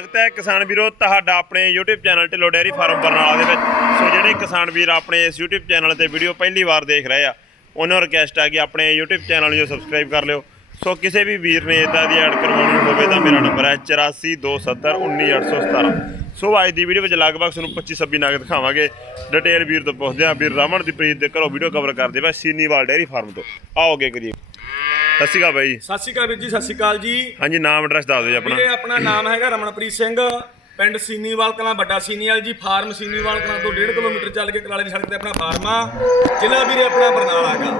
ਸਵਾਗਤ ਹੈ ਕਿਸਾਨ ਵੀਰੋ, ਤੁਹਾਡਾ ਆਪਣੇ YouTube channel Dhillon dairy farm Barnala ਦੇ ਵਿੱਚ। ਸੋ ਜਿਹੜੇ ਕਿਸਾਨ ਵੀਰ ਆਪਣੇ ਇਸ YouTube ਚੈਨਲ ਤੇ ਵੀਡੀਓ ਪਹਿਲੀ ਵਾਰ ਦੇਖ ਰਹੇ ਆ, ਉਹਨਾਂ ਨੂੰ ਰਿਕਵੈਸਟ ਆ ਕਿ ਆਪਣੇ YouTube ਚੈਨਲ ਨੂੰ ਸਬਸਕ੍ਰਾਈਬ ਕਰ ਲਿਓ। ਸੋ ਕਿਸੇ ਵੀ ਵੀਰ ਨੇ ਇਦਾਂ ਦੀ ਐਡ ਕਰਵਾਉਣੀ ਹੋਵੇ ਤਾਂ ਮੇਰਾ ਨੰਬਰ ਹੈ 8427191817 ਸੋ ਅੱਜ ਦੀ ਵੀਡੀਓ ਵਿੱਚ ਲਗਭਗ ਤੁਹਾਨੂੰ 25 26 ਨਗ ਦਿਖਾਵਾਂਗੇ। ਡਿਟੇਲ ਵੀਰ ਤੋਂ ਪੁੱਛਦੇ ਆ ਵੀਰ ਰਮਨ ਦੀ ਪ੍ਰੀਤ ਦੇ ਘਰੋਂ ਵੀਡੀਓ ਕਵਰ ਕਰਦੇ ਵਾ ਸੀਨੀਵਾਲ ਡੈਰੀ ਫਾਰਮ ਤੋਂ। ਆਓਗੇ ਕਰੀਏ ਸਤਿ ਸ਼੍ਰੀ ਅਕਾਲ ਬਾਈ ਜੀ। ਸਤਿ ਸ਼੍ਰੀ ਅਕਾਲ ਵੀਰ ਜੀ ਸਤਿ ਸ਼੍ਰੀ ਅਕਾਲ ਜੀ। ਹਾਂਜੀ ਨਾਮ ਐਡਰੈਸ ਦੱਸ ਦਿਓ ਜੀ ਆਪਣਾ। ਵੀਰੇ ਆਪਣਾ ਨਾਮ ਹੈਗਾ ਰਮਨਪ੍ਰੀਤ ਸਿੰਘ ਪਿੰਡ ਸੀਨੀਵਾਲ ਕਲਾਂ ਵੱਡਾ ਸੀਨੀਵਾਲ ਜੀ ਫਾਰਮ ਸੀਨੀਵਾਲ ਕਲਾਂ ਤੋਂ 1.5 ਕਿਲੋਮੀਟਰ ਚੱਲ ਕੇ ਕਲਾਲੇ ਦੀ ਸੜਕ ਤੇ ਆਪਣਾ ਫਾਰਮ ਆ। ਜ਼ਿਲ੍ਹਾ ਵੀਰੇ ਆਪਣਾ ਬਰਨਾਲਾ ਹੈਗਾ।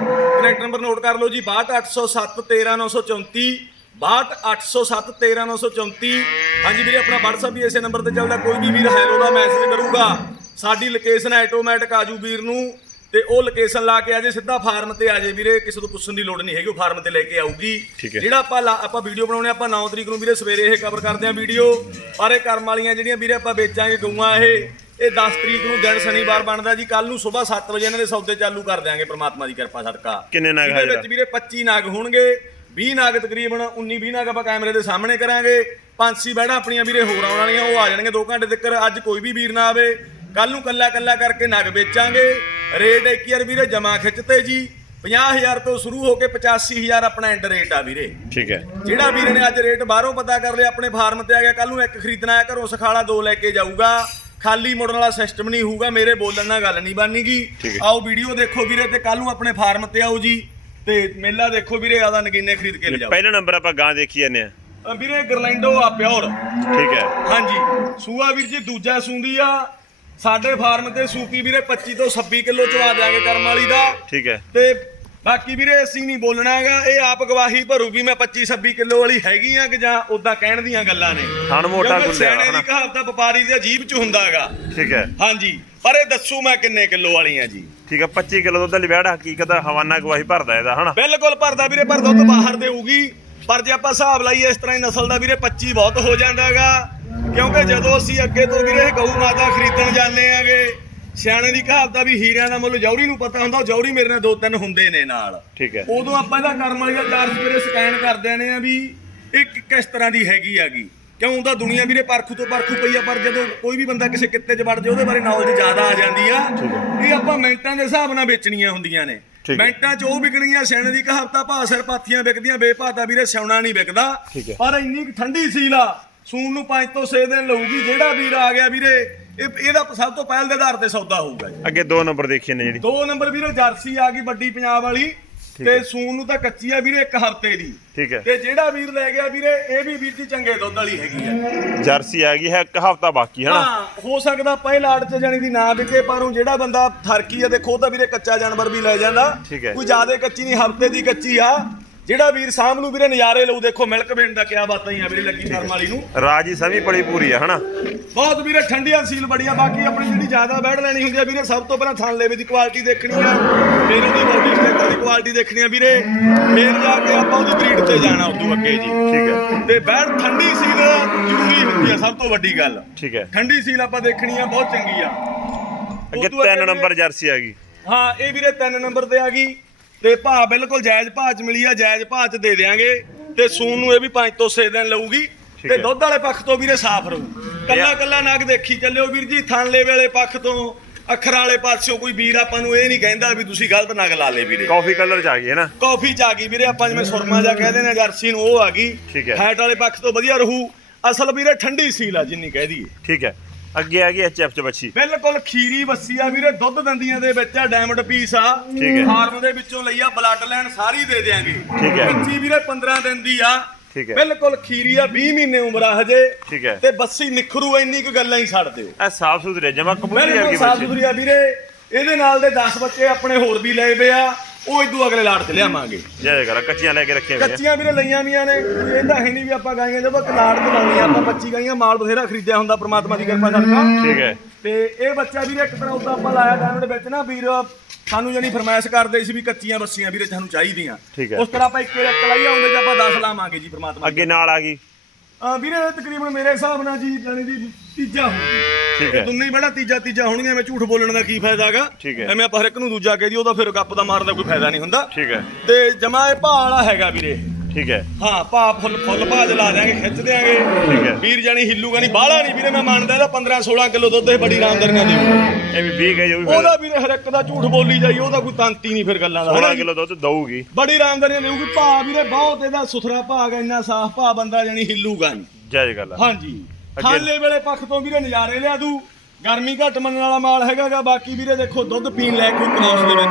ਕਨੈਕਟ ਨੰਬਰ ਨੋਟ ਕਰ ਲਓ ਜੀ 6280713934 6280713934 ਹਾਂਜੀ ਵੀਰੇ ਆਪਣਾ WhatsApp ਵੀ ਇਸੇ ਨੰਬਰ ਤੇ ਚੱਲਦਾ। ਕੋਈ ਵੀ ਵੀਰ ਹੈਲੋ ਦਾ ਮੈਸੇਜ ਕਰੂਗਾ ਸਾਡੀ ਲੋਕੇਸ਼ਨ ਆਟੋਮੈਟਿਕ ਆਜੂ ਵੀਰ ਨੂੰ। ਤੇ ਉਹ ਲੋਕੇਸ਼ਨ ਲਾ ਕੇ ਆਜੇ ਸਿੱਧਾ ਫਾਰਮ ਤੇ ਆਜੇ ਵੀਰੇ ਕਿਸੇ ਤੋਂ ਪੁੱਛਣ ਦੀ ਲੋੜ ਨਹੀਂ ਹੈਗੀ ਉਹ ਫਾਰਮ ਤੇ ਲੈ ਕੇ ਆਊਗੀ। ਹੈ। ਜਿਹੜਾ ਆਪਾਂ ਆਪਾਂ ਵੀਡੀਓ ਬਣਾਉਣੇ ਆਪਾਂ 9 ਤਰੀਕ ਨੂੰ ਵੀਰੇ ਸਵੇਰੇ ਇਹ ਕਵਰ ਕਰਦੇ ਆਂ ਵੀਡੀਓ ਪਰ ਇਹ ਕਰਮ ਵਾਲੀਆਂ ਜਿਹੜੀਆਂ ਵੀਰੇ ਆਪਾਂ ਵੇਚਾਂਗੇ ਗਊਆਂ ਇਹ ਇਹ 10 ਤਰੀਕ ਨੂੰ ਦਿਨ ਸ਼ਨੀਵਾਰ ਬਣਦਾ ਜੀ ਕੱਲ ਨੂੰ ਸਵੇਰ 7 ਵਜੇ ਇਹਨਾਂ ਦੇ ਸੌਦੇ ਚਾਲੂ ਕਰ ਦਿਆਂਗੇ ਪ੍ਰਮਾਤਮਾ ਦੀ ਕਿਰਪਾ ਸਦਕਾ। ਕਿੰਨੇ ਨਗ ਹਾਜ਼ਰ ਵਿੱਚ ਵੀਰੇ 25 ਨਾਗ ਹੋਣਗੇ 20 ਨਾਗ ਤਕਰੀਬਨ 19 20 ਨਾਗ ਆਪਾਂ ਕੈਮਰੇ ਦੇ ਸਾਹਮਣੇ ਕਰਾਂਗੇ। ਪੰਛੀ ਬੈਠਾ ਆਪਣੀਆਂ ਵੀਰੇ ਹੋਰ ਆਉਣ ਵਾਲੀਆਂ ਉਹ ਆ ਜਾਣਗੇ 2 ਘੰਟੇ ਤੱਕ ਅੱਜ ਕੋਈ ਵੀ ਵੀਰ ਨਾ ਆਵੇ। ਕੱਲ ਨੂੰ ਕੱਲਾ ਕੱਲਾ ਕਰਕੇ ਨਗ ਵੇਚਾਂਗੇ। ਰੇਟ ਇੱਕ ਯਾਰ ਵੀਰੇ ਜਮਾ ਖਿੱਚਤੇ ਜੀ। 50000 ਤੋਂ ਸ਼ੁਰੂ ਹੋ ਕੇ 85000 ਆਪਣਾ ਐਂਡ ਰੇਟ ਆ ਵੀਰੇ। ਠੀਕ ਹੈ। ਜਿਹੜਾ ਵੀਰ ਨੇ ਅੱਜ ਰੇਟ ਬਾਹਰੋਂ ਪਤਾ ਕਰ ਲਿਆ ਆਪਣੇ ਫਾਰਮ ਤੇ ਆ ਗਿਆ ਕੱਲ ਨੂੰ ਇੱਕ ਖਰੀਦਣਾ ਹੈ ਘਰੋਂ ਸਖਾਲਾ ਦੋ ਲੈ ਕੇ ਜਾਊਗਾ। ਖਾਲੀ ਮੁੜਨ ਵਾਲਾ ਸਿਸਟਮ ਨਹੀਂ ਹੋਊਗਾ ਮੇਰੇ ਬੋਲਣ ਨਾਲ ਗੱਲ ਨਹੀਂ ਬਣਨੀਗੀ। ਆਓ ਵੀਡੀਓ ਦੇਖੋ ਵੀਰੇ ਤੇ ਕੱਲ ਨੂੰ ਆਪਣੇ ਫਾਰਮ ਤੇ ਆਓ ਜੀ। ਤੇ ਮੇਲਾ ਦੇਖੋ ਵੀਰੇ ਆਦਾ ਨਗੀਨੇ ਖਰੀਦ ਕੇ ਲਿਜਾਓ। ਪਹਿਲਾ ਨੰਬਰ ਆਪਾਂ ਗਾਂ ਦੇਖੀ ਜਾਂਦੇ ਆ ਵੀਰੇ ਗਰਲੈਂਡੋ ਆ ਪਿਓਰ। ਠੀਕ ਹੈ। ਹਾਂਜੀ। ਸੂਆ ਵੀਰ ਜੀ ਦੂਜਾ ਸੂੰਦੀ ਆ। ਸਾਡੇ ਫਾਰਮ ਤੇ ਸੂਪੀ ਵੀਰੇ 25 ਤੋਂ 26 ਕਿਲੋ ਚਵਾ ਦਿਆਂਗੇ ਕਰਮ ਵਾਲੀ ਦਾ। ਠੀਕ ਹੈ। ਤੇ ਬਾਕੀ ਵੀਰੇ ਅਸੀਂ ਨਹੀਂ ਬੋਲਣਾ ਹੈਗਾ ਇਹ ਆਪ ਗਵਾਹੀ ਭਰੂ ਵੀ ਮੈਂ 25 26 ਕਿਲੋ ਵਾਲੀ ਹੈਗੀ ਆ ਕਿ ਜਾਂ ਉਦਾਂ ਕਹਿਣ ਦੀਆਂ ਗੱਲਾਂ ਨੇ। ਥਣ ਮੋਟਾ ਗੁੱਲਿਆ ਹਨਾ ਦੀ ਕਹਾਵਤ ਤਾਂ ਵਪਾਰੀ ਦੇ ਅਜੀਬ ਚ ਹੁੰਦਾ ਹੈਗਾ। ਠੀਕ ਹੈ। ਹਾਂਜੀ ਪਰ ਇਹ ਦੱਸੂ ਮੈਂ ਕਿੰਨੇ ਕਿਲੋ ਵਾਲੀਆਂ ਜੀ। ਠੀਕ ਹੈ 25 ਕਿਲੋ ਦੁੱਧ ਲਿਵੜਾ ਹਕੀਕਤ ਹਵਾਨਾ ਗਵਾਹੀ ਭਰਦਾ ਇਹਦਾ ਹਨਾ। ਬਿਲਕੁਲ ਭਰਦਾ ਵੀਰੇ ਪਰ ਦੁੱਧ ਬਾਹਰ ਦੇ ਹੋਊਗੀ। ਪਰ ਜੇ ਆਪਾਂ ਹਿਸਾਬ ਲਾਈਏ ਇਸ ਤਰ੍ਹਾਂ ਦੀ ਨਸਲ ਦਾ ਵੀਰੇ 25 ਬਹੁਤ ਹੋ ਜਾਂਦਾ ਹੈਗਾ। ਕਿਉਂਕਿ ਜਦੋਂ ਅਸੀਂ ਅੱਗੇ ਤੋਂ ਵੀਰੇ ਇਹ ਗਊ ਮਾਤਾ ਖਰੀਦਣ ਜਾਂਦੇ ਆਗੇ ਸਿਆਣੇ ਦੀ ਕਹਾਵਤ ਆ ਵੀ ਹੀਰਿਆਂ ਦਾ ਮੁੱਲ ਜੌਹਰੀ ਨੂੰ ਪਤਾ ਹੁੰਦਾ ਜੌਹਰੀ ਮੇਰੇ ਨਾਲ ਦੋ ਤਿੰਨ ਹੁੰਦੇ ਨੇ ਨਾਲ। ਠੀਕ ਹੈ। ਉਦੋਂ ਆਪਾਂ ਇਹਦਾ ਕਰਮ ਵਾਲੀਆ ਚਾਰ ਸਵੇਰੇ ਸਕੈਨ ਕਰ ਦੇਣੇ ਆ ਵੀ ਇਹ ਕਿ- ਕਿਸ ਤਰ੍ਹਾਂ ਦੀ ਹੈਗੀ ਹੈਗੀ ਕਿਉਂ ਉਹਦਾ ਦੁਨੀਆ ਵੀਰੇ ਪਰਖੂ ਤੋਂ ਪਰਖੂ ਪਈ ਆ ਪਰ ਜਦੋਂ ਕੋਈ ਵੀ ਬੰਦਾ ਕਿਸੇ ਕਿੱਤੇ 'ਚ ਵੜ ਜਾਏ ਉਹਦੇ ਬਾਰੇ ਨੌਲੇਜ ਜ਼ਿਆਦਾ ਆ ਜਾਂਦੀ ਆ। ਇਹ ਆਪਾਂ ਮਿੰਟਾਂ ਦੇ ਹਿਸਾਬ ਨਾਲ ਵੇਚਣੀਆਂ ਹੁੰਦੀਆਂ ਨੇ। ਮਿੰਟਾਂ 'ਚ ਉਹ ਵਿਕਣੀਆਂ ਸਿਆਣੇ ਦੀ ਕਹਾਵਤਾਂ ਭਾ ਸਿਰ ਪਾਥੀਆਂ ਵਿਕਦੀਆਂ ਬੇਭਾਤਾ ਵੀਰੇ ਸਿਉਣਾ ਨਹੀਂ ਵਿਕਦਾ। ਪਰ ਇੰਨੀ ਠੰਡੀ ਸੀਲ ਆ ਸੂਣ ਨੂੰ 5 ਤੋਂ 6 ਦਿਨ ਲਊਗੀ ਜਿਹੜਾ ਵੀਰ ਆ ਗਿਆ ਵੀਰੇ ਇਹ ਇਹਦਾ ਸਭ ਤੋਂ ਪਹਿਲ ਦੇ ਆਧਾਰ ਤੇ ਸੌਦਾ ਹੋਊਗਾ ਜੀ। ਅੱਗੇ ਦੋ ਨੰਬਰ ਦੇਖੀ ਨੇ ਜਿਹੜੀ। ਦੋ ਨੰਬਰ ਵੀਰੇ ਜਰਸੀ ਆ ਗਈ ਵੱਡੀ ਪੰਜਾਬ ਵਾਲੀ ਤੇ ਸੂਨ ਨੂੰ ਤਾਂ ਕੱਚੀ ਆ ਵੀਰੇ ਇੱਕ ਹਫ਼ਤੇ ਦੀ। ਠੀਕ ਹੈ। ਤੇ ਜਿਹੜਾ ਵੀਰ ਲੈ ਗਿਆ ਵੀਰੇ ਇਹ ਵੀ ਵੀਰ ਜੀ ਚੰਗੇ ਦੁੱਧ ਵਾਲੀ ਹੈਗੀ ਆ। ਜਰਸੀ ਆ ਗਈ ਹੈ ਇੱਕ ਹਫਤਾ ਬਾਕੀ ਹਨਾ? ਹਾਂ ਹੋ ਸਕਦਾ ਪਹਿਲਾ ਆੜ ਚ ਜਾਣੀ ਦੀ ਨਾ ਵਿਕੇ ਪਰ ਉਹ ਜਿਹੜਾ ਬੰਦਾ ਥਰਕੀ ਆ ਦੇਖੋ ਤਾਂ ਵੀਰੇ ਕੱਚਾ ਜਾਨਵਰ ਵੀ ਲੈ ਜਾਂਦਾ। ਹੈ। ਕੋਈ ਜ਼ਿਆਦਾ ਕੱਚੀ ਨਹੀਂ ਹਫ਼ਤੇ ਦੀ ਕੱਚੀ ਆ। ਜਿਹੜਾ ਵੀਰ ਸਾਹਮ ਨੂੰ ਵੀਰੇ ਨਜ਼ਾਰੇ ਲਊ ਦੇਖੋ ਮਿਲਕ ਵੇਣ ਦਾ ਕਿਆ ਬਾਤਾਂ ਹੀ ਆ ਵੀਰੇ ਲੱਗੀ ਕਰਮ ਵਾਲੀ ਨੂੰ। ਰਾਜੀ ਸਮੀ ਬੜੀ ਪੂਰੀ ਆ ਹਨਾ? ਬਹੁਤ ਵੀਰੇ ਠੰਡੀਆਂ ਸੀਲ ਬੜੀਆਂ ਬਾਕੀ ਆਪਣੀ ਜਿਹੜੀ ਜ਼ਿਆਦਾ ਬੈੜ ਲੈਣੀ ਹੁੰਦੀ ਆ ਵੀਰੇ ਸਭ ਤੋਂ ਪਹਿਲਾਂ ਥਣ ਲੇਵੇ ਦੀ ਕੁਆਲਿਟੀ ਦੇਖਣੀ ਆ। ਫਿਰ ਉਹਦੀ ਬੋਡੀ ਸਟਰਕਚਰ ਦੀ ਕੁਆਲਿਟੀ ਦੇਖਣੀ ਆ ਵੀਰੇ। ਫਿਰ ਜਾ ਕੇ ਆਪਾਂ ਉਹਦੀ ਬਰੀਡ ਤੇ ਜਾਣਾ ਉਦੋਂ ਅੱਗੇ ਜੀ। ਠੀਕ ਹੈ ਤੇ ਬੈੜ ਠੰਡੀ ਸੀਲ ਜ਼ਰੂਰੀ ਹੁੰਦੀ ਆ ਸਭ ਤੋਂ ਵੱਡੀ ਗੱਲ। ਠੀਕ ਹੈ ਠੰਡੀ ਸੀਲ ਆਪਾਂ ਦੇਖਣੀ ਆ ਬਹੁਤ ਚੰਗੀ ਆ। ਅੱਗੇ ਉਦੋਂ ਤਿੰਨ ਵੀਰੇ- ਨੰਬਰ ਜਰਸੀ ਆ ਗਈ। ਹਾਂ ਇਹ ਵੀਰੇ 3 ਨੰਬਰ ਤੇ ਆ ਗਈ। ਤੇ ਭਾਅ ਬਿਲਕੁਲ ਜਾਇਜ਼ ਭਾਅ ਚ ਮਿਲੀ ਆ ਜਾਇਜ਼ ਭਾਅ ਚ ਦੇ ਦੇਾਂਗੇ ਤੇ ਸੂਨ ਨੂੰ ਇਹ ਵੀ 5 ਤੋਂ 6 ਦਿਨ ਲਊਗੀ। ਤੇ। ਦੁੱਧ ਵਾਲੇ ਪੱਖ ਤੋਂ ਵੀਰੇ ਸਾਫ਼ ਰਹੂ। ਕੱਲਾ ਕੱਲਾ ਨਗ ਦੇਖੀ ਚੱਲਿਓ ਵੀਰ ਜੀ ਥਾਂਲੇ ਵਾਲੇ ਪੱਖ ਤੋਂ ਅੱਖਰ ਵਾਲੇ ਪਾਸਿਓਂ ਕੋਈ ਵੀਰ ਆਪਾਂ ਨੂੰ ਇਹ ਨਹੀਂ ਕਹਿੰਦਾ ਵੀ ਤੁਸੀਂ ਗਲਤ ਨਗ ਲਾ ਲੇ ਵੀਰੇ। ਕਾਫੀ ਕਲਰ ਚ ਆ ਗਈ ਹੈ ਨਾ? ਕਾਫੀ ਚ ਆ ਗਈ ਵੀਰੇ ਆਪਾਂ ਜਿਵੇਂ ਸੁਰਮਾ ਜਾ ਕਹਿੰਦੇ ਨੇ ਜਰਸੀ ਨੂੰ ਉਹ ਆ ਗਈ। ਠੀਕ ਹੈ। ਫੈਟ ਵਾਲੇ ਪੱਖ ਤੋਂ ਵਧੀਆ ਰਹੂ। ਅਸਲ ਵੀਰੇ ਠੰਡੀ ਸੀਲ ਆ ਜਿੰਨੀ ਕਹਿ ਦਈਏ। ਠੀਕ ਹੈ। ਅੱਗੇ ਆ ਗਈ ਐਚਐਫ ਚ ਬੱਚੀ ਬਿਲਕੁਲ ਖੀਰੀ ਵੱਸੀ ਆ ਵੀਰੇ ਦੁੱਧ ਦੰਦੀਆਂ ਦੇ ਵਿੱਚ ਆ ਡਾਇਮੰਡ ਪੀਸ ਆ। ਠੀਕ ਹੈ। ਫਾਰਮ ਦੇ ਵਿੱਚੋਂ ਲਈ ਆ ਬਲੱਡ ਲਾਈਨ ਸਾਰੀ ਦੇ ਦੇਾਂਗੇ ਠੀਕ ਹੈ। ਬੱਚੀ ਵੀਰੇ 15 ਦਿਨ ਦੀ ਆ। ਠੀਕ ਹੈ। ਬਿਲਕੁਲ ਖੀਰੀ ਆ 20 ਮਹੀਨੇ ਉਮਰ ਆ ਹਜੇ। ਠੀਕ ਹੈ। ਤੇ ਬੱਸੀ ਨਿਖਰੂ ਇੰਨੀ ਕੁ ਗੱਲਾਂ ਹੀ ਛੱਡ ਦਿਓ। ਇਹ ਸਾਫ਼ ਸੁਥਰੇ ਜਮਾ ਬਿਲਕੁਲ ਵਰਗੀ ਸਾਫ਼ ਬੱਚੀ ਸੁਥਰੀ ਆ ਵੀਰੇ। ਇਹਦੇ ਨਾਲ ਦੇ 10 ਬੱਚੇ ਆਪਣੇ ਹੋਰ ਵੀ ਲਏ ਵੇ ਆ। ਉਹ ਇਦੋਂ ਅਗਲੇ ਲਾੜ ਤੇ ਲਿਆਵਾਂਗੇ। ਜੈ ਕਰ ਕੱਚੀਆਂ ਲੈ ਕੇ ਰੱਖੀਆਂ ਹੋਈਆਂ। ਕੱਚੀਆਂ ਵੀਰੇ ਲਈਆਂ ਵੀਆਂ ਨੇ। ਇਹ ਤਾਂ ਹੈ ਨਹੀਂ ਵੀ ਆਪਾਂ ਗਾਈਆਂ ਜਦੋਂ ਕਲਾੜ ਤੇ ਲਾਉਣੀਆਂ ਆਪਾਂ 25 ਗਾਈਆਂ ਮਾਲ ਬਥੇਰਾ ਖਰੀਦਿਆ ਹੁੰਦਾ ਪ੍ਰਮਾਤਮਾ ਦੀ ਕਿਰਪਾ ਸਦਕਾ ਠੀਕ ਹੈ। ਤੇ ਇਹ ਬੱਚਾ ਵੀਰੇ ਇੱਕ ਤਰ੍ਹਾਂ ਉਦਾਂ ਆਪਾਂ ਲਾਇਆ ਡਾਇਮੰਡ ਵਿੱਚ ਨਾ ਵੀਰ ਸਾਨੂੰ ਜਾਨੀ ਫਰਮਾਇਸ਼ ਕਰਦੇ ਸੀ ਵੀ ਕੱਚੀਆਂ ਬੱਸੀਆਂ ਵੀਰੇ ਸਾਨੂੰ ਚਾਹੀਦੀਆਂ। ਉਸ ਤਰ੍ਹਾਂ ਆਪਾਂ ਇੱਕੇ ਇੱਕ ਲਾਈ ਆਉਂਦੇ ਜੇ ਆਪਾਂ 10 ਲਾਵਾਂਗੇ ਜੀ ਪ੍ਰਮਾਤਮਾ ਅੱਗੇ ਨਾਲ ਆ ਗਈ। ਵੀਰੇ ਤਕਰੀਬਨ ਮੇਰੇ ਹਿਸਾਬ ਨਾਲ ਜੀ ਜਾਨੀ ਦੀ ਤੀਜਾ ਹੋਊਗੀ ਠੀਕ ਹੈ। ਦੁੰਨੀ ਬੜਾ ਤੀਜਾ ਤੀਜਾ ਹੋਣਗੀਆਂ ਮੈਂ ਝੂਠ ਬੋਲਣ ਦਾ ਕੀ ਫਾਇਦਾ ਹੈਗਾ? ਠੀਕ ਹੈ। ਐਵੇਂ ਆਪਾਂ ਹਰ ਇੱਕ ਨੂੰ ਦੂਜਾ ਕਹਿ ਦਈਏ ਉਹਦਾ ਫਿਰ ਗੱਪ ਦਾ ਮਾਰਨ ਦਾ ਕੋਈ ਫਾਇਦਾ ਨਹੀਂ ਹੁੰਦਾ। ਠੀਕ ਹੈ। ਤੇ ਜਮਾ ਇਹ ਭਾਅ ਵਾਲਾ ਹੈਗਾ ਵੀਰੇ। ਠੀਕ ਹੈ। ਹਾਂ ਭਾ ਫੁੱਲ ਫੁੱਲ ਭਾਜ ਲਾ ਦਿਆਂਗੇ ਖਿੱਚ ਠੀਕ ਦਿਆਂਗੇ ਹੈ। ਵੀਰ ਜਾਨੀ ਹਿੱਲੂਗਾ ਨਹੀਂ ਬਾਹਲਾ ਨਹੀਂ ਵੀਰੇ ਮੈਂ ਮੰਨਦਾ ਇਹਦਾ 15 16 ਕਿਲੋ ਦੁੱਧ ਇਹ ਬੜੀ ਆਮਦਨੀਆਂ ਦੇਊ। ਇਹ ਵੀ 20 ਗਈ ਉਹ ਵੀ ਉਹਦਾ ਵੀਰੇ ਹਰ ਇੱਕ ਦਾ ਝੂਠ ਬੋਲੀ ਜਾਈ ਉਹਦਾ ਕੋਈ ਤੰਤੀ ਨਹੀਂ ਫਿਰ ਗੱਲਾਂ ਦਾ। 16 ਹਨਾ ਜੀ? ਕਿਲੋ ਦੁੱਧ ਦਊਗੀ। ਬੜੀ ਆਮਦਨੀ ਦੇਊਗੀ। ਭਾ ਵੀਰੇ ਬਹੁਤ ਇਹਦਾ ਸੁਥਰਾ ਭਾਗ ਇੰਨਾ ਸਾਫ਼ ਭਾ ਬੰਦਾ ਜਾਨੀ ਹਿੱਲੂਗਾ ਨਹੀਂ ਜਾਇਜ਼ ਗੱਲ ਆ। ਹਾਂਜੀ। ਖਾਲੇ ਵੇਲੇ ਪੱਖ ਤੋਂ ਵੀਰੇ ਨਜ਼ਾਰੇ ਲਿਆ ਦੂ। ਗਰਮੀ ਘੱਟ ਮੰਨਣ ਵਾਲਾ ਮਾਲ ਹੈਗਾਗਾ ਬਾਕੀ ਵੀਰੇ ਦੇਖੋ ਦੁੱਧ ਪੀਣ ਲੈ ਕੋਈ ਕਲਾਸ ਦੇ ਵਿੱਚ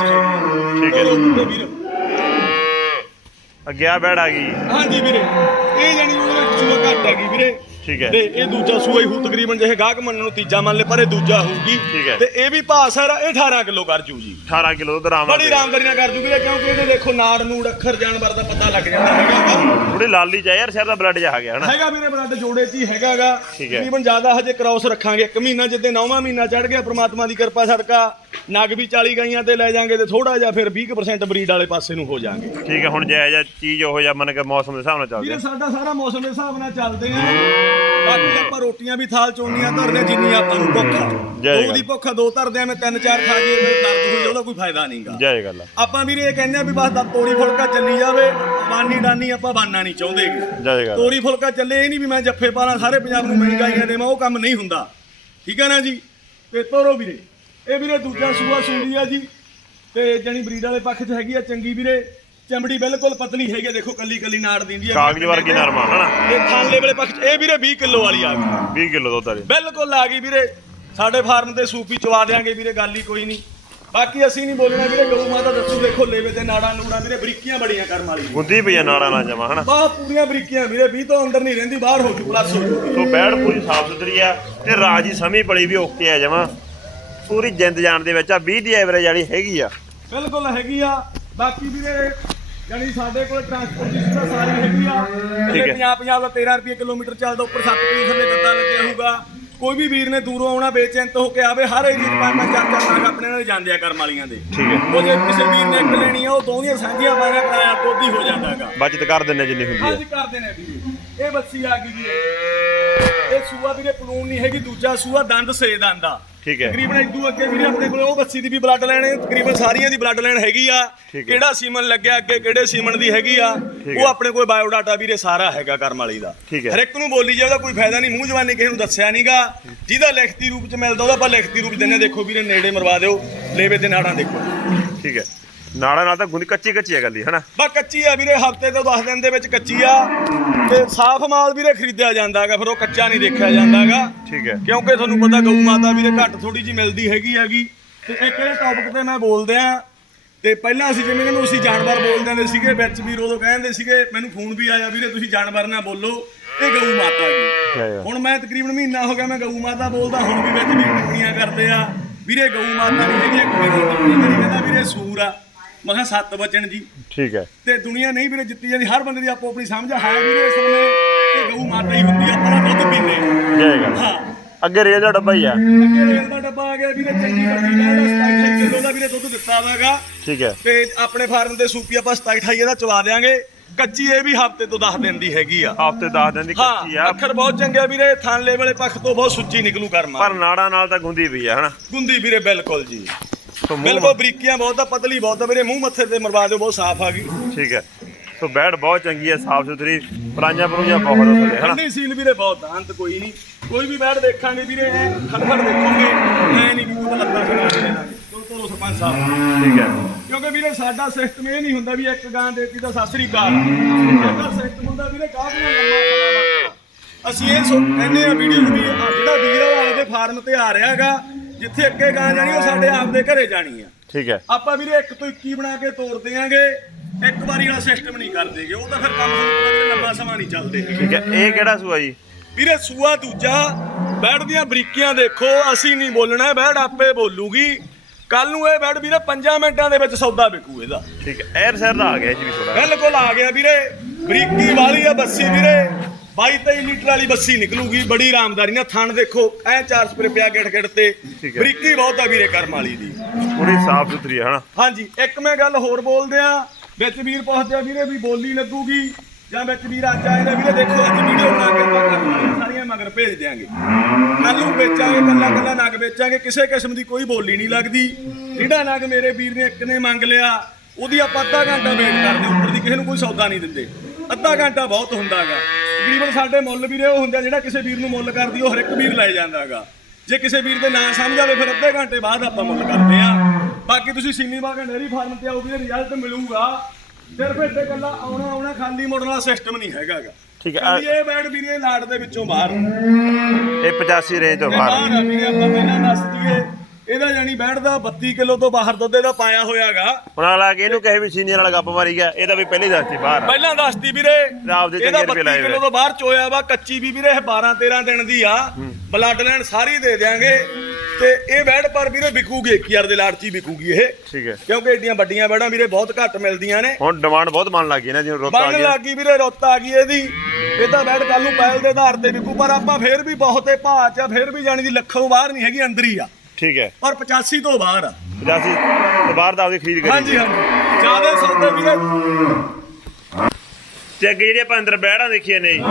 ਠੀਕ ਹੈ। ਵੀਰੇ। ਅੱਗੇ ਆ ਬੈੜ ਆ ਗਈ। ਹਾਂਜੀ ਵੀਰੇ ਇਹ ਜਾਨੀ ਉਹਦੇ ਸੂਆ ਘੱਟ ਹੈਗੀ ਵੀਰੇ। ਠੀਕ ਹੈ। ਤੇ ਇਹ ਦੂਜਾ ਸੂਆ ਹੀ ਹੋਊ ਤਕਰੀਬਨ ਜਿਹੇ ਗਾਹਕ ਮੰਨਣ ਨੂੰ ਤੀਜਾ ਮੰਨ ਲੈ ਪਰ ਇਹ ਦੂਜਾ ਹੋਊਗੀ। ਠੀਕ ਹੈ। ਤੇ ਇਹ ਵੀ ਭਾਅ ਸਰ ਇਹ 18 ਕਿਲੋ ਕਰ ਜੂ ਜੀ। 18 ਕਿਲੋ ਆਰਾਮ ਨਾਲ ਬੜੀ ਆਰਾਮਦਾਰੀ ਨਾਲ ਕਰ ਜੂ ਵੀਰੇ ਕਿਉਂਕਿ ਇਹਦੇ ਦੇਖੋ ਨਾੜ ਨੂੜ ਅੱਖਰ ਜਾਨਵਰ ਦਾ ਪਤਾ ਲੱਗ ਜਾਂਦਾ ਹੈਗਾ ਥੋੜੀ ਲਾਲੀ ਜਾ ਯਾਰ ਸਿਰ ਦਾ ਬਲੱਡ ਜਾ ਆ ਗਿਆ ਹਨਾ? ਹੈਗਾ ਵੀਰੇ ਬਲੱਡ ਜੋੜੇ 'ਚ ਹੀ ਹੈਗਾਗਾ ਠੀਕ ਹੈ। ਤਕਰੀਬਨ ਜ਼ਿਆਦਾ ਹਜੇ ਕ੍ਰਾਸ ਰੱਖਾਂਗੇ। ਇੱਕ ਮਹੀਨਾ ਜਿੱਦੇ ਨੌਵਾਂ ਮਹੀਨਾ ਚੜ ਗਿਆ ਪ੍ਰਮਾਤਮਾ ਦੀ ਕਿਰਪਾ ਸਦਕਾ। ਨਗ ਵੀ 40 ਗਾਈਆਂ ਤੇ ਲੈ ਜਾਾਂਗੇ ਤੇ ਥੋੜਾ ਜਿਹਾ ਫਿਰ 20% ਬਰੀਡ ਵਾਲੇ ਪਾਸੇ ਨੂੰ ਹੋ ਜਾਾਂਗੇ। ਠੀਕ ਹੈ ਹੁਣ ਜਾਇਜ਼ ਆ ਚੀਜ਼ ਉਹ ਜਿਹਾ ਮੰਨ ਕੇ ਮੌਸਮ ਦੇ ਹਿਸਾਬ ਨਾਲ ਚੱਲਦੇ ਵੀਰੇ ਆ ਸਾਡਾ ਸਾਰਾ ਮੌਸਮ ਦੇ ਹਿਸਾਬ ਨਾਲ ਚੱਲਦੇ ਆ। ਬਾਕੀ ਆਪਾਂ ਰੋਟੀਆਂ ਵੀ ਥਾਲ ਚੋਣੀਆਂ ਧਰਦੇ ਜਿੰਨੀ ਆਪਾਂ ਨੂੰ ਭੁੱਖ ਆ। ਜੈ ਦੋ ਗੱਲ। ਦੀ ਭੁੱਖ ਆ, ਦੋ ਧਰਦੇ ਆ ਮੈਂ ਤਿੰਨ ਚਾਰ ਖਾ ਜੀਏ ਫਿਰ ਦਰਦ ਹੋਈ ਉਹਦਾ ਕੋਈ ਫਾਇਦਾ ਨਹੀਂਗਾ ਜਾਇਜ਼ ਗੱਲ ਆ। ਆਪਾਂ ਵੀਰੇ ਇਹ ਕਹਿੰਦੇ ਆ ਵੀ ਬਸ ਦਾ ਤੋੜੀ ਫੁਲਕਾ ਚੱਲੀ ਜਾਵੇ ਬਾਨੀ ਡਾਨੀ ਆਪਾਂ ਬਾਨਾ ਨਹੀਂ ਚਾਹੁੰਦੇ। ਜਾਇਜ਼ ਗੱਲ ਆ। ਤੋਰੀ ਫੁਲਕਾ ਚੱਲੇ ਇਹ ਨਹੀਂ ਵੀ ਮੈਂ ਜੱਫੇ ਪਾਲਾਂ ਸਾਰੇ ਪੰਜਾਬ ਨੂੰ ਮਹਿੰਗਾਈਆਂ ਦੇਵਾਂ ਉਹ ਕੰਮ ਨਹੀਂ ਹੁੰਦਾ। ਠੀਕ ਹੈ ਨਾ ਜੀ? ਤੇ ਤੋਰੋ ਵੀਰੇ। ਇਹ ਵੀਰੇ ਦੂਜਾ ਸੂਆ ਸੂੜੀ ਆ ਜੀ। ਤੇ ਜਣੀ ਬਰੀਡ ਵਾਲੇ ਪੱਖ 'ਚ ਹੈਗੀ ਆ ਚੰਗੀ ਵੀਰੇ। ਚਮੜੀ ਬਿਲਕੁਲ ਪਤਲੀ ਹੈਗੀ ਆ, ਦੇਖੋ ਕੱਲੀ ਕੱਲੀ ਨਾੜ ਦਿੰਦੀ ਆ। ਕਾਗਜ਼ ਵਰਗੀ ਨਰਮ ਆ ਹਨਾ? ਇਹ ਥਾਲੇ ਵਾਲੇ ਪੱਖ 'ਚ ਇਹ ਵੀਰੇ 20 ਕਿਲੋ ਵਾਲੀ ਆ। ਗਈ 20 ਕਿਲੋ ਦੁੱਧ ਵਾਲੀ। ਬਿਲਕੁਲ ਆ ਗਈ ਵੀਰੇ। ਸਾਡੇ ਫਾਰਮ ਤੇ ਸੂਪੀ ਚਵਾ ਦੇਾਂਗੇ ਵੀਰੇ ਗੱਲ ਹੀ ਕੋਈ ਨਹੀਂ। ਬਾਕੀ ਅਸੀਂ ਨਹੀਂ ਬੋਲਣਾ ਵੀਰੇ ਗਊ ਮਾਤਾ ਦੱਸੂ ਦੇਖੋ ਲੇਵੇ ਤੇ ਨਾੜਾਂ ਨੂੜਾਂ ਵੀਰੇ ਬਰੀਕੀਆਂ ਬੜੀਆਂ ਕਰਮ ਵਾਲੀ। ਗੁੰਦੀ ਪਈ ਆ ਨਾੜਾ ਨਾ ਜਮਾ ਹਨਾ? ਬਾਹ ਪੂਰੀਆਂ ਬਰੀਕੀਆਂ ਵੀਰੇ 20 ਤੋਂ ਅੰਦਰ ਨਹੀਂ ਰਹਿੰਦੀ ਬਾਹਰ ਹੋ ਜੂ ਪਲੱਸ ਹੋ ਜੂ। ਬੈੜ ਪੂਰੀ ਸਾਫ਼ ਸੁਥਰੀ ਆ ਤੇ ਰਾਜੀ ਸਮੀ ਬੜੀ ਵੀ ਓਕੇ ਆ ਜਮਾ। ਪੂਰੀ ਜਿੰਦ ਜਾਣ ਦੇ ਵਿੱਚ ਆ 20 ਦੀ ਐਵਰੇਜ ਵਾਲੀ ਹੈਗੀ ਆ। ਬਿਲਕੁਲ ਹੈਗੀ ਆ। ਬਾਕੀ ਵੀਰੇ ਜਾਨੀ ਸਾਡੇ ਕੋਲ ਟਰਾਂਸਪੋਰਟ ਦੀ ਸੁਵਿਧਾ ਸਾਰੀ ਹੈਗੀ ਆ। ਠੀਕ ਹੈ। 50 50 ਦਾ 13 ਰੁਪਏ ਕਿਲੋਮੀਟਰ ਚੱਲਦਾ ਉੱਪਰ 7 ਰੁਪਏ ਥੱਲੇ ਗੱਦਾ ਲੱਗਿਆ ਹੋਊਗਾ। ਕੋਈ ਵੀ ਵੀਰ ਨੇ ਦੂਰੋਂ ਆਉਣਾ ਬੇਚਿੰਤ ਹੋ ਕੇ ਆਵੇ ਹਰ ਏਰੀਆ ਪੰਜ ਪੰਜ ਚਾਰ ਚਾਰ ਨਾਗ ਆਪਣੇ ਨਾਲ ਜਾਂਦੇ ਆ ਕਰਮ ਵਾਲੀਆਂ ਦੇ। ਠੀਕ ਹੈ। ਉਹ ਜੇ ਕਿਸੇ ਵੀਰ ਨੇ ਇੱਕ ਲੈਣੀ ਆ ਉਹ ਦੋਹੀਆਂ ਸਾਂਝੀਆਂ ਪਾਣਾ ਕਰਾਇਆ ਕੋਦੀ ਹੋ ਜਾਂਦਾ ਹੈਗਾ। ਬਚਤ ਕਰ ਦਿੰਨੇ ਜਿੰਨੀ ਹੁੰਦੀ ਅੱਜ ਆ ਕਰਦੇ ਨੇ ਵੀਰੇ। ਇਹ ਬੱਸੀ ਆ ਗਈ ਵੀਰੇ ਇਹ ਸੂਆ ਵੀਰੇ ਪਲੂਨ ਨਹੀਂ ਹੈਗੀ ਦੂਜਾ ਸੂਆ ਦੰਦ ਸੇ ਦੰਦ ਆ। ਠੀਕ ਹੈ। ਤਕਰੀਬਨ ਇਦੋਂ ਅੱਗੇ ਵੀਰੇ ਆਪਣੇ ਕੋਲ ਉਹ ਬੱਸੀ ਦੀ ਵੀ ਬਲੱਡ ਲਾਈਨ ਹੈ ਤਕਰੀਬਨ ਸਾਰੀਆਂ ਦੀ ਬਲੱਡ ਲਾਈਨ ਹੈਗੀ ਆ। ਕਿਹੜਾ ਸੀਮਨ ਲੱਗਿਆ ਅੱਗੇ ਕਿਹੜੇ ਸੀਮਨ ਦੀ ਹੈਗੀ ਆ ਉਹ। ਆਪਣੇ ਕੋਲ ਬਾਇਓ ਡਾਟਾ ਵੀਰੇ ਸਾਰਾ ਹੈਗਾ ਕਰਮ ਵਾਲੀ ਦਾ। ਹਰ ਇੱਕ ਨੂੰ ਬੋਲੀ ਜਾਵੇ ਉਹਦਾ ਕੋਈ ਫਾਇਦਾ ਨਹੀਂ ਮੂੰਹ ਜਵਾਨੀ ਕਿਸੇ ਨੂੰ ਦੱਸਿਆ ਨਹੀਂਗਾ ਜਿਹਦਾ ਲਿਖਤੀ ਰੂਪ ਚ ਮਿਲਦਾ ਉਹਦਾ ਆਪਾਂ ਲਿਖਤੀ ਰੂਪ ਦਿੰਨੇ ਦੇਖੋ ਵੀਰੇ ਨੇੜੇ ਮਰਵਾ ਦਿਓ ਲੇਵੇ ਤੇ ਨਾੜਾਂ ਦੇਖੋ। ਠੀਕ ਹੈ। ਨਾੜਾ ਨਾਲ ਤਾਂ ਗੁੰਦੀ ਕੱਚੀ ਕੱਚੀ ਆ ਗੱਲੀ ਹਨਾ? ਬਾ ਕੱਚੀ ਆ ਵੀਰੇ ਹਫ਼ਤੇ ਤੋਂ 10 ਦਿਨ ਦੇ ਵਿੱਚ ਕੱਚੀ ਆ। ਤੇ ਸਾਫ਼ ਮਾਲ ਵੀਰੇ ਖਰੀਦਿਆ ਜਾਂਦਾਗਾ ਫਿਰ ਉਹ ਕੱਚਾ ਨਹੀਂ ਦੇਖਿਆ ਜਾਂਦਾਗਾ। ਠੀਕ ਹੈ। ਕਿਉਂਕਿ ਤੁਹਾਨੂੰ ਪਤਾ ਗਊ ਮਾਤਾ ਵੀਰੇ ਘੱਟ ਥੋੜੀ ਜੀ ਮਿਲਦੀ ਹੈਗੀ ਹੈਗੀ। ਤੇ ਇਹ ਟੌਪਿਕ ਤੇ ਮੈਂ ਬੋਲਦੇ ਆ। ਤੇ ਪਹਿਲਾਂ ਅਸੀਂ ਜਿਵੇਂ ਇਹਨੂੰ ਅਸੀਂ ਜਾਨਵਰ ਬੋਲਦੇ ਹੁੰਦੇ ਸੀਗੇ ਵਿੱਚ ਵੀਰ ਉਦੋਂ ਕਹਿੰਦੇ ਸੀਗੇ ਮੈਨੂੰ ਫੋਨ ਵੀ ਆਇਆ ਵੀਰੇ ਤੁਸੀਂ ਜਾਨਵਰ ਨਾ ਬੋਲੋ ਇਹ ਗਊ ਮਾਤਾ ਜੀ। ਹੁਣ ਮੈਂ ਤਕਰੀਬਨ ਮਹੀਨਾ ਹੋ ਗਿਆ ਮੈਂ ਗਊ ਮਾਤਾ ਬੋਲਦਾ ਹੁਣ ਵੀ ਵਿੱਚ ਵੀ ਟਿੱਪਣੀਆਂ ਕਰਦੇ ਆ। ਵੀਰੇ ਗਊ ਮਾਤਾ ਨਹੀਂ ਹੈਗੀ ਕਰੀ ਕਹਿੰਦਾ ਵੀਰੇ ਸੂਰ ਆ। ਮੈਂ ਕਿਹਾ ਸੱਤ ਬਚਨ ਜੀ। ਠੀਕ ਹੈ। ਤੇ ਦੁਨੀਆ ਨਹੀਂ ਵੀਰੇ ਜਿੱਤੀ ਜਾਂਦੀ ਹਰ ਬੰਦੇ ਦੀ ਆਪੋ ਆਪਣੀ ਸਮਝ ਹੈ ਵੀਰੇ ਇਸ ਵੇਲੇ ਇਹ ਗਊ ਮਾਤਾ ਹੀ ਹੁੰਦੀ ਆ ਆਪਣਾ ਦੁੱਧ ਪੀਂਦੇ ਆ। ਜੈ ਗੱਲ ਹਾਂ। ਅੱਗੇ ਰੇਲ ਦਾ ਡੱਬਾ ਹੀ ਆ। ਅੱਗੇ ਰੇਲ ਦਾ ਡੱਬਾ ਆ ਗਿਆ ਵੀਰੇ ਚੰਗੀ ਵੱਡੀ ਮੈਂ ਦਾ 27 ਕਿਲੋ ਦਾ ਵੀਰੇ ਦੁੱਧ ਦਿੱਤਾ ਵਾਗਾ ਠੀਕ ਹੈ। ਤੇ ਆਪਣੇ ਫਾਰਮ ਤੇ ਸੂਪੀ ਆਪਾਂ 27 28 ਇਹਦਾ ਚਵਾ ਦੇਾਂਗੇ ਕੱਚੀ ਇਹ ਵੀ ਹਫ਼ਤੇ ਤੋਂ 10 ਦਿਨ ਦੀ ਹੈਗੀ ਆ। ਹਫ਼ਤੇ 10 ਦਿਨ ਦੀ ਕੱਚੀ ਆ। ਅੱਖਰ ਬਹੁਤ ਚੰਗੇ ਆ ਵੀਰੇ ਥਾਂਲੇ ਵਾਲੇ ਪੱਖ ਤੋਂ ਬਹੁਤ ਸੁੱਚੀ ਨਿਕਲੂ ਕਰਮਾ। ਪਰ ਨਾੜਾ ਨਾਲ ਤਾਂ ਗੁੰਦੀ ਪਈ ਆ ਹਨਾ? ਗੁੰਦੀ ਵੀਰੇ ਬਿਲਕੁਲ ਜੀ। ਬਿਲਕੁਲ ਬਰੀਕੀਆਂ ਬਹੁਤ ਆ ਪਤਲੀ ਬਹੁਤ ਆ ਵੀਰੇ ਮੂੰਹ ਮੱਥੇ ਤੇ ਮਰਵਾ ਦਿਓ ਬਹੁਤ ਸਾਫ਼ ਆ ਗਈ। ਠੀਕ ਹੈ। ਸੋ ਬੈੜ ਬਹੁਤ ਚੰਗੀ ਹੈ ਸਾਫ਼ ਸੁਥਰੀ ਪਰਾਂਝਾਂ ਪਰੂੰਝਾਂ ਬਹੁਤ ਆ ਥੱਲੇ ਹਨਾ? ਠੰਡੀ ਸੀਲ ਵੀਰੇ ਬਹੁਤ ਆ, ਅੰਤ ਕੋਈ ਨਹੀਂ। ਕੋਈ ਵੀ ਬੈਠ ਦੇਖਾਂਗੇ ਵੀਰੇ ਐ ਖੜਖੜ ਦੇਖੋਗੇ ਐ ਨਹੀਂ ਵੀ ਕੋਈ ਦਾਂਗੇ ਤੋਂ ਤੋਂ ਸਰਪੰਚ ਸਾਹਿਬ। ਠੀਕ ਹੈ। ਕਿਉਂਕਿ ਵੀਰੇ ਸਾਡਾ ਸਿਸਟਮ ਇਹ ਨਹੀਂ ਹੁੰਦਾ ਵੀ ਇੱਕ ਗਾਂ ਦੇਤੀ ਤਾਂ ਸਤਿ ਸ੍ਰੀ ਅਕਾਲ। ਇਹਦਾ ਸਿਸਟਮ ਹੁੰਦਾ ਵੀਰੇ ਗਾਂ ਲੰਮਾ ਵਰਤਣਾ। ਅਸੀਂ ਇਹ ਸੋ ਕਹਿੰਦੇ ਆ ਵੀਡੀਓ ਨੂੰ ਵੀ ਆਹ ਜਿਹੜਾ ਵੀਰ ਆ ਆਪਦੇ ਫਾਰਮ ਤੇ ਆ ਰਿਹਾਗਾ ਜਿੱਥੇ ਅੱਗੇ ਗਾਂ ਜਾਣੀ ਉਹ ਸਾਡੇ ਆਪਦੇ ਘਰੇ ਜਾਣੀ ਆ। ਠੀਕ ਹੈ। ਆਪਾਂ ਵੀਰੇ ਇੱਕ ਤੋਂ 21 ਬਣਾ ਕੇ ਤੋੜ ਦਿਆਂਗੇ। ਇੱਕ ਵਾਰੀ ਵਾਲਾ ਸਿਸਟਮ ਨਹੀਂ ਕਰਦੇਗੇ ਉਹ ਤਾਂ ਫਿਰ ਕੰਮ ਤੁਹਾਨੂੰ ਲੰਮਾ ਸਮਾਂ ਨਹੀਂ ਚੱਲਦੇ। ਠੀਕ ਹੈ। ਇਹ ਕਿਹੜਾ ਸੂਆ ਜੀ? ਵੀਰੇ ਸੂਆ ਦੂਜਾ। ਬੈੜ ਦੀਆਂ ਬਰੀਕੀਆਂ ਦੇਖੋ। ਅਸੀਂ ਨਹੀਂ ਬੋਲਣਾ ਬੈੜ ਆਪੇ ਬੋਲੂਗੀ। ਕੱਲ ਨੂੰ ਇਹ ਬੈੜ ਵੀਰੇ 5 ਮਿੰਟਾਂ ਦੇ ਵਿੱਚ ਸੌਦਾ ਵਿਕੂ ਇਹਦਾ। ਠੀਕ ਹੈ। 에ਅਰ ਸੈਰ ਦਾ ਆ ਗਿਆ ਜੀ ਵੀ ਥੋੜਾ ਬਿਲਕੁਲ ਆ ਗਿਆ ਵੀਰੇ। ਬਰੀਕੀ ਵਾਲੀ ਆ ਬੱਸੀ ਵੀਰੇ। 22 23 ਲੀਟਰ ਵਾਲੀ ਬੱਸੀ ਨਿਕਲੂਗੀ ਬੜੀ ਆਰਾਮਦਾਰੀ ਨਾਲ। ਥਣ ਦੇਖੋ ਐ ਚਾਰ ਸਪਰੇ ਪਿਆ ਗਿੜ ਗਿੜ ਤੇ ਠੀਕ ਹੈ। ਬਰੀਕੀ ਬਹੁਤ ਆ ਵੀਰੇ ਕਰਮ ਵਾਲੀ ਦੀ। ਪੂਰੀ ਸਾਫ਼ ਸੁਥਰੀ ਹੈ ਹਨਾ? ਹਾਂਜੀ ਇੱਕ ਮੈਂ ਗੱਲ ਹੋਰ ਬੋਲਦੇ ਆ। ਵਿੱਚ ਵੀਰ ਪੁੱਛਦੇ ਆ ਵੀਰੇ ਵੀ ਬੋਲੀ ਲੱਗੂਗੀ ਜਾਂ ਵਿੱਚ ਵੀਰ ਅੱਜ ਆਏ ਨੇ। ਵੀਰੇ ਦੇਖੋ ਅੱਜ ਵੀਡੀਓ ਬਣਾ ਕੇ ਆਪਾਂ ਵਾਲੀਆਂ ਸਾਰੀਆਂ ਮਗਰ ਭੇਜ ਦਿਆਂਗੇ। ਕੱਲ ਨੂੰ ਵੇਚਾਂਗੇ ਕੱਲਾ ਕੱਲਾ ਨਗ ਵੇਚਾਂਗੇ ਕਿਸੇ ਕਿਸਮ ਦੀ ਕੋਈ ਬੋਲੀ ਨਹੀਂ ਲੱਗਦੀ। ਜਿਹੜਾ ਨਗ ਮੇਰੇ ਵੀਰ ਨੇ ਇੱਕ ਨੇ ਮੰਗ ਲਿਆ ਉਹਦੀ ਆਪਾਂ ਅੱਧਾ ਘੰਟਾ ਵੇਟ ਕਰਦੇ ਉੱਪਰ ਦੀ ਕਿਸੇ ਨੂੰ ਕੋਈ ਸੌਦਾ ਨਹੀਂ ਦਿੰਦੇ। ਅੱਧਾ ਘੰਟਾ ਬਹੁਤ ਹੁੰਦਾਗਾ। ਤਕਰੀਬਨ ਸਾਡੇ ਮੁੱਲ ਵੀਰੇ ਉਹ ਹੁੰਦਾ ਜਿਹੜਾ ਕਿਸੇ ਵੀਰ ਨੂੰ ਮੁੱਲ ਕਰਦੀ ਉਹ ਹਰ ਇੱਕ ਵੀਰ ਲੈ ਜਾਂਦਾਗਾ ਜੇ ਕਿਸੇ ਵੀਰ ਦੇ ਨਾਂ ਸਮਝ ਆਵੇ ਫਿਰ ਅੱਧੇ ਘੰਟੇ ਬਾਅਦ ਆਪਾਂ ਮੁੱਲ ਕਰਦੇ ਆ ਬਾਕੀ ਤੁਸੀਂ ਸਿੰਨੀ ਬਾਗਾ ਡੇਅਰੀ ਫਾਰਮ ਤੇ ਆਓ ਵੀਰੇ ਰਿਜ਼ਲਟ ਮਿਲੂਗਾ। ਸਿਰਫ ਇੱਥੇ ਕੱਲਾ ਆਉਣਾ ਆਉਣਾ ਖਾਲੀ ਮੁੜਨ ਵਾਲਾ ਸਿਸਟਮ ਨਹੀਂ ਹੈਗਾਗਾ ਠੀਕ ਹੈ ਇਹ ਬੈਡ ਵੀਰੇ ਲਾਟ ਦੇ ਵਿੱਚੋਂ ਬਾਹਰ। ਇਹ 85 ਰੇਂਜ ਤੋਂ ਬਾਹਰ। ਬਾਹਰ ਆ ਵੀਰੇ ਆਪਾਂ ਪਹਿਲਾਂ ਦੱਸ ਦਈਏ ਇਹਦਾ ਜਾਨੀ ਬੈਠਦਾ 32 ਕਿਲੋ ਤੋਂ ਬਾਹਰ ਦੁੱਧ ਇਹਦਾ ਪਾਇਆ ਹੋਇਆਗਾ। ਹੁਣ ਅਗਲਾ ਕਿ ਇਹਨੂੰ ਕਹੇ ਵੀ ਸੀਨੀਅਰ ਵਾਲਾ ਗੱਪ ਮਾਰੀ ਗਿਆ। ਇਹ ਤਾਂ ਵੀ ਪਹਿਲੀ ਦੱਸਤੀ ਬਾਹਰ ਆ। ਪਹਿਲਾਂ ਦੱਸਦੀ ਵੀਰੇ ਆਪ ਦੇ ਚੰਗੇ ਇਹਦਾ ਰੁਪਏ 32 ਲਾਏ ਕਿਲੋ। ਤੋਂ ਬਾਹਰ ਚੋਇਆ ਵਾ ਕੱਚੀ ਵੀ ਵੀਰੇ ਇਹ 12 13 ਦਿਨ ਦੀ ਆ। ਬਲੱਡ ਲਾਈਨ ਸਾਰੀ ਦੇ ਦਿਆਂਗੇ। ਤੇ ਇਹ ਬੈਡ ਪਰ ਵੀਰੇ ਵਿਕੂਗੀ 1000 ਦੇ ਲਾੜ ਚ ਹੀ ਵਿਕੂਗੀ ਇਹ। ਠੀਕ ਹੈ। ਕਿਉਂਕਿ ਏਡੀਆਂ ਵੱਡੀਆਂ ਬੈਡਾਂ ਵੀਰੇ ਬਹੁਤ ਘੱਟ ਮਿਲਦੀਆਂ ਨੇ। ਹੁਣ ਡਿਮਾਂਡ ਬਹੁਤ ਮੰਨ ਲੱਗੀ ਨਾ ਜਿਵੇਂ ਰੁੱਤ ਆ ਬਣਨ ਗਈ ਲੱਗੀ ਵੀਰੇ ਰੁੱਤ ਆ ਗਈ ਇਹਦੀ। ਇਹ ਤਾਂ ਬੈਡ ਕੱਲ ਨੂੰ ਦੇ ਆਧਾਰ ਤੇ ਵਿਕੂ ਪਰ ਆਪਾਂ ਫੇਰ ਵੀ ਬਹੁਤੇ ਭਾਅ ਚ ਆ, ਫੇਰ ਵੀ ਜਾਣੀ ਦੀ ਲੱਖੋਂ ਬਾਹਰ ਨਹੀਂ ਹੈਗੀ ਅੰਦਰ ਹੀ ਆ। ਠੀਕ ਹੈ। ਪਰ 85 ਤੋਂ ਬਾਹਰ ਆ। 85 ਤੋਂ ਬਾਹਰ ਦਾ ਆਪਦੀ ਖਰੀਦ ਕਰੀ ਹਾਂਜੀ ਹਾਂਜੀ। ਜ਼ਿਆਦਾ ਸੌਦੇ ਵੀਰੇ। ਤੇ ਅੱਗੇ ਜਿਹੜੀ ਆਪਾਂ ਅੰਦਰ ਬੈੜਾਂ ਦੇਖੀਆਂ ਨੇ। ਜੀ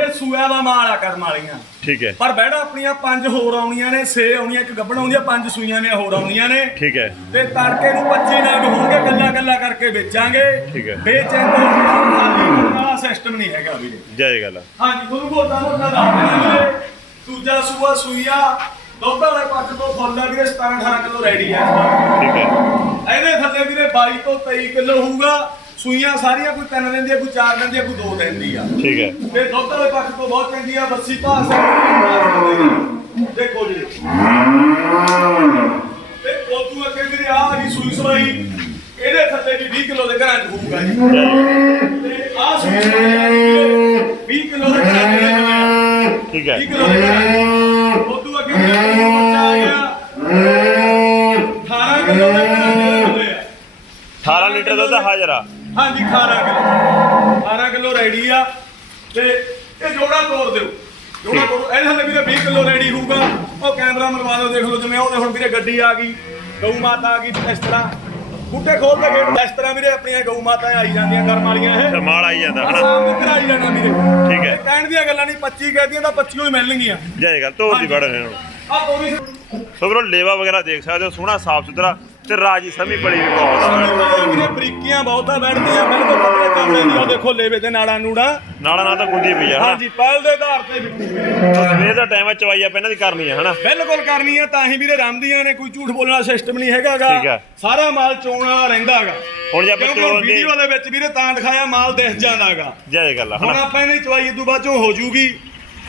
ਇਹ ਸੂਆ ਵਾ ਮਾਲ ਆ ਕਰਮ ਵਾਲੀਆਂ। ਠੀਕ ਹੈ। ਪਰ ਬੈੜਾ ਆਪਣੀਆਂ ਪੰਜ ਹੋਰ ਆਉਣੀਆਂ ਨੇ 6 ਆਉਣੀਆਂ ਇੱਕ ਗੱਬਣ ਆਉਂਦੀ ਆ ਪੰਜ ਸੂਈਆਂ ਨੇ ਹੋਰ ਆਉਣੀਆਂ ਨੇ। ਠੀਕ ਹੈ। ਤੇ ਤੜਕੇ ਨੂੰ 25 ਨਾਗ ਹੋਣਗੇ ਗੱਲਾਂ ਗੱਲਾਂ ਕਰਕੇ ਵੇਚਾਂਗੇ। ਠੀਕ ਹੈ। ਤੋਂ ਖਾਲੀ ਸਿਸਟਮ ਨਹੀਂ ਹੈਗਾ ਵੀਰੇ। ਜੈ ਗੱਲ। ਹਾਂਜੀ ਤੁਹਾਨੂੰ ਮੋਟਾ ਮੋਟਾ ਦੱਸ ਦਿੰਦਾ ਵੀਰੇ। ਦੂਜਾ ਸੂਆ ਸੂਈਆ ਦੁੱਧ ਵਾਲੇ ਪੱਟ ਤੋਂ ਫੁੱਲ ਆ ਵੀਰੇ 17 18 ਕਿਲੋ ਰੈਡੀ ਆ ਠੀਕ ਹੈ। ਇਹਦੇ ਥੱਲੇ ਵੀਰੇ 22 ਤੋਂ 23 ਕਿਲੋ ਹੋਊਗਾ ਸੂਈਆਂ ਸਾਰੀਆਂ ਕੋਈ ਤਿੰਨ ਦਿਨ ਦੀਆਂ ਕੋਈ ਚਾਰ ਦਿਨ ਦੀਆਂ ਕੋਈ ਦੋ ਦਿਨ ਦੀ ਆ। ਠੀਕ ਹੈ। ਤੇ ਦੁੱਧ ਵਾਲੇ ਪੱਖ ਤੋਂ ਬਹੁਤ ਚੰਗੀ ਆ ਬੱਸੀ ਭਾਸ ਦੇਖੋ ਜੀ। ਤੇ ਕੋਤੂ ਅੱਗੇ ਵੀਰੇ ਆ ਜੀ ਸੂਈ ਸਵਾਈ ਇਹਦੇ ਥੱਲੇ ਵੀ 20 ਕਿਲੋ ਦੇ ਘਰਾਂ ਚ ਹੋਊਗਾ ਜੀ। ਤੇ ਆ ਸੂਈ ਸਵਾਈ 20 ਕਿਲੋ ਦੇ ਘਰਾਂ। ਠੀਕ ਹੈ। 20 ਕਿਲੋ ਦੇ ਘਰਾਂ ਕੋਤੂ ਅੱਗੇ ਵੀਰੇ ਬੱਚਾ ਆ ਗਿਆ। 18 ਕਿਲੋ ਦੇ ਘਰਾਂ ਚ ਹੋਊਗਾ 18 ਲੀਟਰ ਦੁੱਧ ਹਾਜ਼ਰ। ਆ ਹਾਂਜੀ 18 ਕਿਲੋ। 18 ਕਿਲੋ ਰੈਡੀ ਆ। ਤੇ ਇਹ ਜੋੜਾ ਤੋੜ ਦਿਓ। ਜੋੜਾ ਤੋੜ ਇਹਦੇ ਵੀਰੇ 20 ਕਿਲੋ ਰੈਡੀ ਹੋਊਗਾ। ਉਹ ਕੈਮਰਾ ਮਰਵਾ ਦਿਓ ਦੇਖ ਲਓ ਜਿਵੇਂ ਉਹਦੇ ਹੁਣ ਵੀਰੇ ਗੱਡੀ ਆ ਗਈ। ਗਊ ਮਾਤਾ ਆ ਗਈ ਇਸ ਤਰ੍ਹਾਂ। ਬੂਟੇ ਖੋਲ ਕੇ ਗੇਟ ਇਸ ਤਰ੍ਹਾਂ ਵੀਰੇ ਆਪਣੀਆਂ ਗਊ ਮਾਤਾ ਆਈ ਜਾਂਦੀਆਂ ਕਰਮ ਵਾਲੀਆਂ ਇਹ। ਤੇ ਮਾਲ ਆਈ ਜਾਂਦਾ ਹਨਾ ਸਾਹਮਣੇ ਕਰਾਈ ਜਾਣਾ ਵੀਰੇ। ਠੀਕ ਹੈ। ਕਹਿਣ ਦੀਆਂ ਗੱਲਾਂ ਨਹੀਂ 25 ਕਹਦੀਆਂ ਤਾਂ 25 ਹੀ ਮਿਲਣਗੀਆਂ। ਜੈ ਗੱਲ ਤੋਰ ਦੀ ਵੜ ਨੇ। ਹੁਣ ਆ ਤੋਰੀ ਸੋ ਵੀਰੋ ਲੇਵਾ ਵਗੈਰਾ ਦੇਖ ਸਕਦੇ ਹੋ ਸੋਹਣਾ ਸਾਫ਼ ਸੁਥਰਾ ਤੇ ਰਾਜੀ ਸਮੀ ਬੜੀ ਵੀ ਬਹੁਤ ਆ ਵੀਰੇ ਬਰੀਕੀਆਂ ਬਹੁਤਾ ਬੈਠਦੀਆਂ ਬਿਲਕੁਲ ਪਤਲੇ ਕਰਦੇ ਨਹੀਂ। ਉਹ ਦੇਖੋ ਲੇਵੇ ਤੇ ਨਾੜਾ ਨੂੜਾ। ਨਾਲਾ ਨਾਲ ਤਾਂ ਗੁੰਦੀ ਪਈ ਆ ਹਨਾ? ਹਾਂਜੀ ਪਹਿਲ ਦੇ ਆਧਾਰ ਤੇ। ਵਿਕੂਗੀ ਸਵੇਰ ਦਾ ਟਾਈਮ ਆ ਚਵਾਈ ਆਪਾਂ ਇਹਨਾਂ ਦੀ ਕਰਨੀ ਆ ਹਨਾ? ਬਿਲਕੁਲ ਕਰਨੀ ਹੈ ਤਾਂ ਹੀ ਵੀਰੇ ਰਮਦੀਆਂ ਨੇ ਕੋਈ ਝੂਠ ਬੋਲਣ ਵਾਲਾ ਸਿਸਟਮ ਨਹੀਂ ਹੈਗਾਗਾ। ਠੀਕ ਹੈ। ਸਾਰਾ ਮਾਲ ਚੋਣ ਵਾਲਾ ਰਹਿੰਦਾਗਾ। ਹੁਣ ਜੇ ਆਪਾਂ ਕਿਉਂਕਿ ਚੋਣ ਦੀ ਵੀਡੀਓ ਦੇ ਵਿੱਚ ਵੀਰੇ ਤਾਂ ਦਿਖਾਇਆ ਮਾਲ ਦਿਖ ਜਾਂਦਾਗਾ। ਜੈ ਗੱਲ ਆ ਹੁਣ ਹਨਾ ਆਪਾਂ ਇਹਨੇ ਚਵਾਈ ਇਦੋਂ ਬਾਅਦ ਚੋਂ ਹੋ ਜੂਗੀ।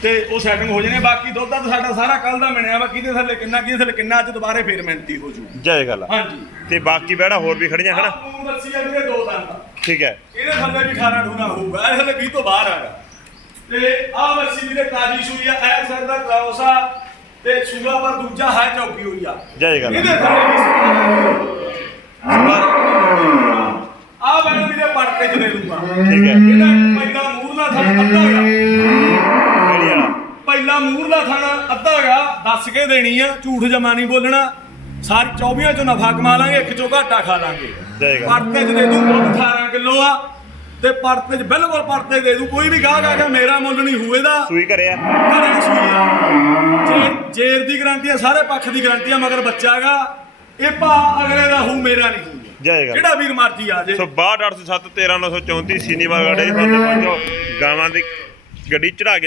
ਤੇ ਉਹ ਸੈਟਿੰਗ ਹੋ ਜਾਣੇ ਬਾਕੀ ਦੁੱਧ ਤਾਂ ਸਾਡਾ ਸਾਰਾ ਕੱਲ ਦਾ ਮਿਣਿਆ ਵਾ। ਕਿਹਦੇ ਥੱਲੇ ਕਿੰਨਾ ਕਿਹਦੇ ਥੱਲੇ ਕਿੰਨਾ ਅੱਜ ਦੁਬਾਰੇ ਫੇਰ ਮਿਹਨਤੀ ਹੋ ਜੂ। ਜੈ ਗੱਲ ਆ। ਹਾਂਜੀ। ਤੇ ਬਾਕੀ ਬੈੜਾ ਹੋਰ ਵੀ ਖੜੀਆਂ ਹਨਾ? ਬੱਸੀ ਆ ਵੀਰੇ ਦੋ ਦੰਦ ਠੀਕ ਹੈ। ਇਹਦੇ ਥੱਲੇ ਵੀ 18 ਠੂਣਾ ਹੋਊਗਾ। ਇਹ ਥੱਲੇ 20 ਤੋਂ ਬਾਹਰ ਆਗਾ ਤੇ ਆਹ ਬੱਸੀ ਵੀਰੇ ਤਾਜੀ ਸੂਈ ਆ ਇਹ ਸਾਈਡ ਦਾ ਕ੍ਰਾਸ ਆ ਤੇ ਸੂਆ ਪਰ ਦੂਜਾ ਹੈ ਚੌਕੀ ਹੋਈ ਆ। ਜੈ ਗੱਲ ਆ। ਇਹਦੇ ਥੱਲੇ ਵੀ ਆ। ਬੈਠ ਵੀਰੇ ਪੜ ਕੇ ਚ ਦੇ ਦੂੰਗਾ। ਠੀਕ ਹੈ। ਇਹਦਾ ਪਹਿਲਾ ਮੂਰਲਾ ਹੈਗਾ ਕਿਹੜੀ ਵਾਲਾ ਪਹਿਲਾ ਮੂਰਲਾ ਥਣ ਅੱਧਾ ਹੈਗਾ ਦੱਸ ਕੇ ਦੇਣੀ ਆ ਝੂਠ ਜਮਾ ਨਹੀਂ ਬੋਲਣਾ। ਸਾਰੀ 24 ਚੋਂ ਨਫਾ ਕਮਾ ਲਾਂਗੇ ਇੱਕ ਚੋਂ ਘਾਟਾ ਖਾ ਲਾਂਗੇ। ਪੜਤੇ ਚ ਦੇ ਦੂੰ ਦੁੱਧ 18 ਕਿਲੋ ਆ ਤੇ ਪੜਤੇ ਚ ਬਿਲਕੁਲ ਪੜਤੇ ਦੇ ਦੂੰ ਕੋਈ ਵੀ ਗਾਹਕ ਆ ਗਿਆ ਮੇਰਾ ਮੁੱਲ ਨਹੀਂ ਹੋਏ ਦਾ ਸੂਈ ਕਰਿਆ ਘਰੇ ਸੂਈ ਆ। ਜੇਰ ਦੀ ਗਾਰੰਟੀ ਆ ਸਾਰੇ ਪੱਖ ਦੀ ਗਾਰੰਟੀ ਆ ਮਗਰ ਬੱਚਾ ਹੈਗਾ ਇਹ ਭਾ ਅਗਲੇ ਦਾ ਹੂ ਮੇਰਾ ਨਹੀਂ ਹੋਊਗਾ ਜੈ ਗੱਲ ਜਿਹੜਾ ਵੀਰ ਮਰਜ਼ੀ ਆ ਜੇ। ਸੋ 62807 13934 ਸੀਨੀਵਾਲ ਗਾੜੇ ਦੀ ਪਹੁੰਚੋ ਗਾਵਾਂ ਦੀ ਗੱਡੀ ਚੜਾ ਕੇ